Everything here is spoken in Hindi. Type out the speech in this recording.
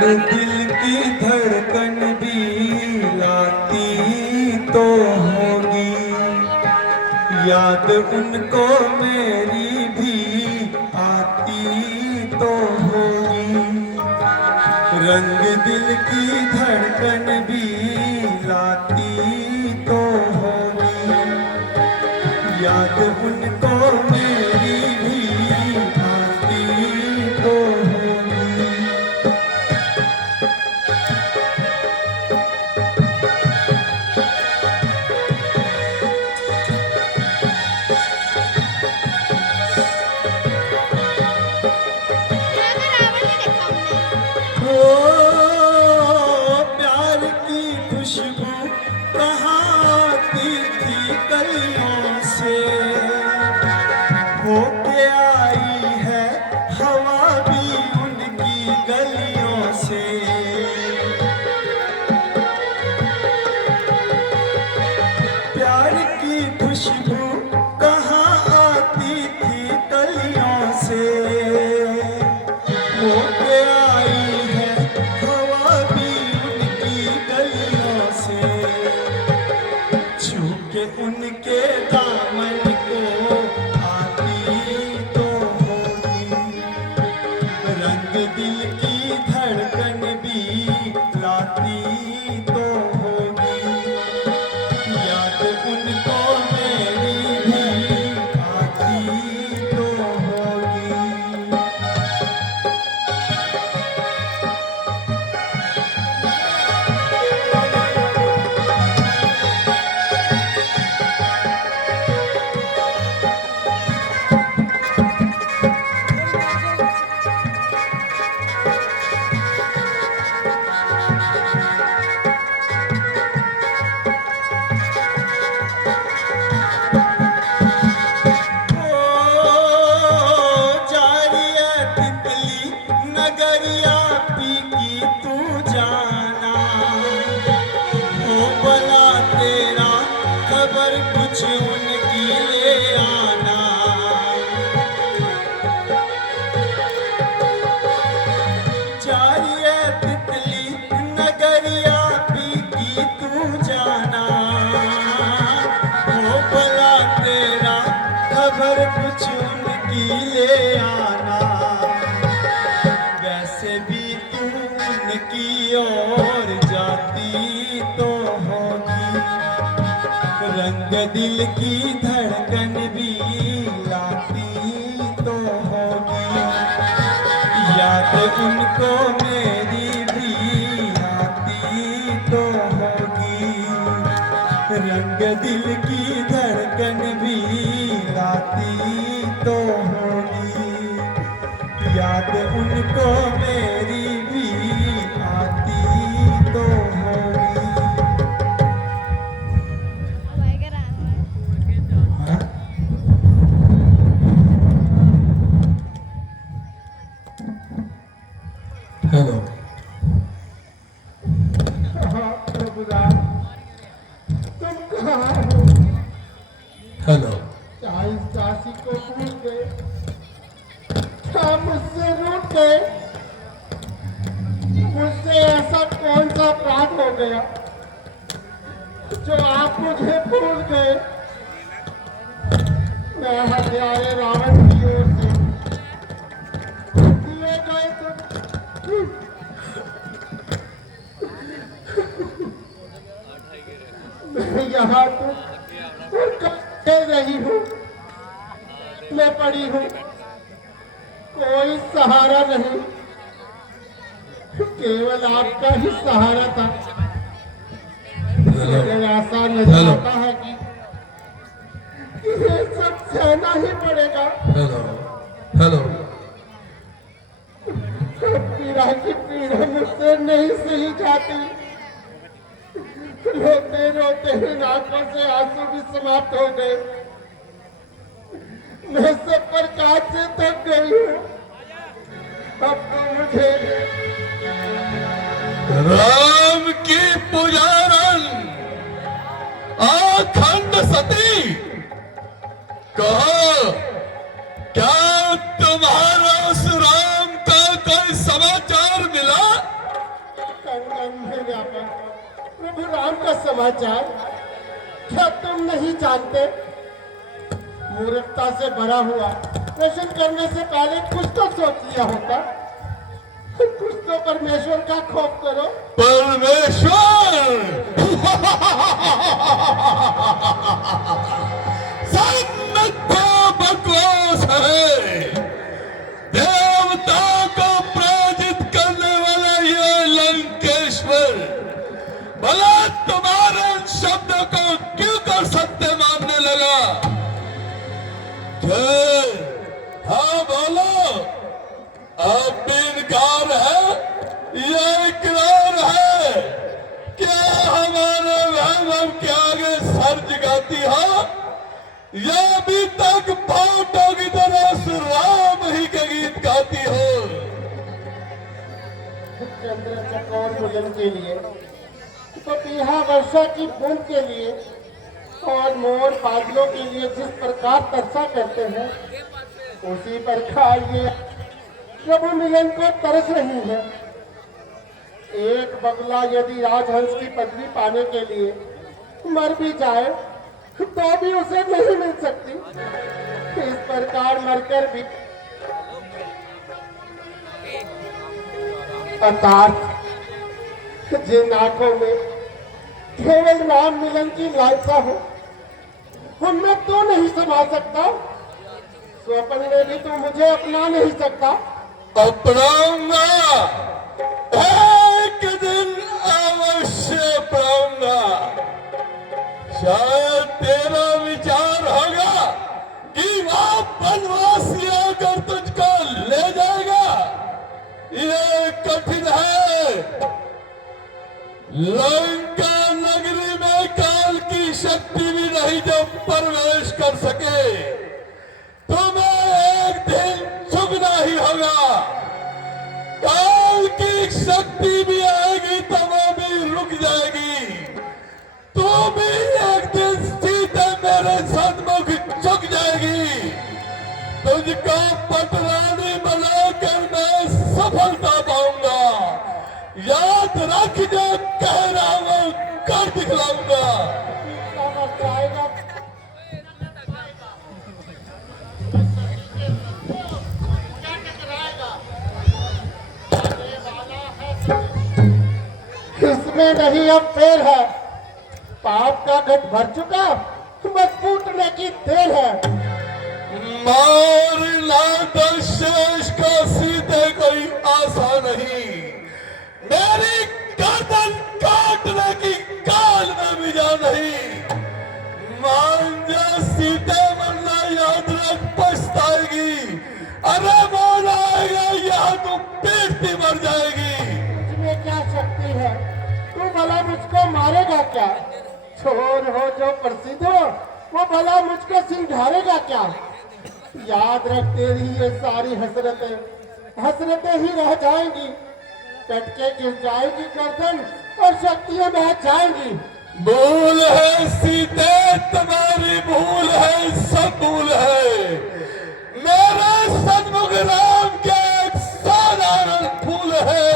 दिल की धड़कन भी लाती तो होगी, याद उनको मेरी भी आती तो होगी। रंग दिल की धड़कन भी लाती तो होगी, याद उनको मेरी भी आती तो होगी। ओ प्यार की खुशबू कहाँ आती थी कलियों से, होके आई है हवा भी उनकी गलियों से। प्यार की खुशबू कहाँ आती थी कलियों से, होके आई है हवा भी उनकी गलियों से। छू के उनके दामन को आती तो होगी, रंग दिल की धड़कन भी लाती तो होगी, याद उनको मेरी भी आती तो होगी। नगरिया पी की तू जाना, हो भला तेरा खबर कुछ उनकी ले आना। जाइए तितली नगरिया पी की तू जाना, हो भला तेरा खबर कुछ उनकी ले आना। वैसे भी तू उनकी ओर जाती तो होगी, रंग दिल की धड़कन भी लाती तो होगी, याद उनको मेरी भी आती तो होगी। रंग दिल की धड़कन भी लाती तो होगी, याद उनको मेरी भी आती तो होगी। हाँ? हेलो प्रभुदास, तुम कहाँ हो? हेलो क्या इस दासी को भूल गए? क्या मुझसे रूठ गए? मुझसे ऐसा कौन सा अपराध हो गया जो आप मुझे भूल गए? मैं हत्यारे रावण की ओर से दिए गए तुम मैं यहाँ खेल रही हूँ, मैं पड़ी हूँ, कोई सहारा नहीं, केवल आपका ही सहारा था। मुझे ऐसा नजर आता है कि ये सब सहना ही पड़ेगा। हेलो हेलो पीड़ा की पीड़ा मुझसे नहीं सही जाती, रोते रोते ही आंखों से आंसू भी समाप्त हो गए। मैं सब प्रकार से थक गई हूँ, अब तो मुझे राम की पुजारन अखंड सती कहो, क्या तुम्हारा उस राम का कोई समाचार मिला? अंग अंग में व्यापक प्रभु राम का समाचार क्या तुम नहीं जानते? मूर्खता से भरा हुआ प्रश्न करने से पहले कुछ तो सोच लिया होता। कुछ तो परमेश्वर का खौफ करो। परमेश्वर सब मिथ्या बकवास है। देवता को पराजित करने वाला ये लंकेश्वर भला तुम्हारे इन शब्दों को क्यों कर सत्य मानने लगा? हाँ बोलो, अब भी इनकार है या इकरार है? क्या हमारे वैभव के आगे सर झुकाती हो या अभी तक बाटों की तरह राम ही के गीत गाती हो? चंद्र चकोर मिलन के लिए, पपीहा वर्षा की बूंद के लिए और मोर बादलों के लिए जिस प्रकार तरसा करते हैं, उसी प्रकार ये प्रभु मिलन को तरस रही है। एक बगला यदि राजहंस की पदवी पाने के लिए मर भी जाए तो भी उसे नहीं मिल सकती। इस प्रकार मरकर भी अर्थात जिन आंखों में केवल राम मिलन की लालसा हो, उनमें तो नहीं समा सकता। स्वप्न में भी तो मुझे अपना नहीं सकता। अपनाऊंगा, एक दिन अवश्य अपनाऊंगा। शायद तेरा विचार होगा कि वह वनवासी आकर तुझको ले जाएगा। ये कठिन है। लंका नगरी में काल की शक्ति भी नहीं जो प्रवेश कर सके। तुम्हें एक दिन झुकना ही होगा। काल की शक्ति भी आएगी तो वो भी रुक जाएगी। तू भी एक दिन सीधे मेरे सन्मुख झुक जाएगी। तुझको पटरानी बनाकर मैं सफलता पाऊंगा। याद रख, जो कह रहा हूं कर दिखलाऊंगा। इसमें नहीं अब फेर है। पाप का घट भर चुका, बस फूटने की देर है। मारना तो शेष का सीधे कोई आशा नहीं। मेरी गर्दन काटने की काल में भी जा नहीं। मान जा सीधे, वरना याद रख पछताएगी। अरे बोल आएगा यहाँ तू पीटती मर जाएगी। तुझमें क्या शक्ति है? तू भला मुझको मारेगा क्या? चोर हो जो प्रसिद्ध हो, वो भला मुझको सिंघारेगा क्या? याद रख, तेरी ये सारी हसरतें ही रह जाएंगी। कटके गिर जाएगी गर्दन और शक्तियां बह जाएंगी। भूल है सीते, तुम्हारी भूल है, सब भूल है। मेरे सन्मुख राम के एक साधारण फूल है।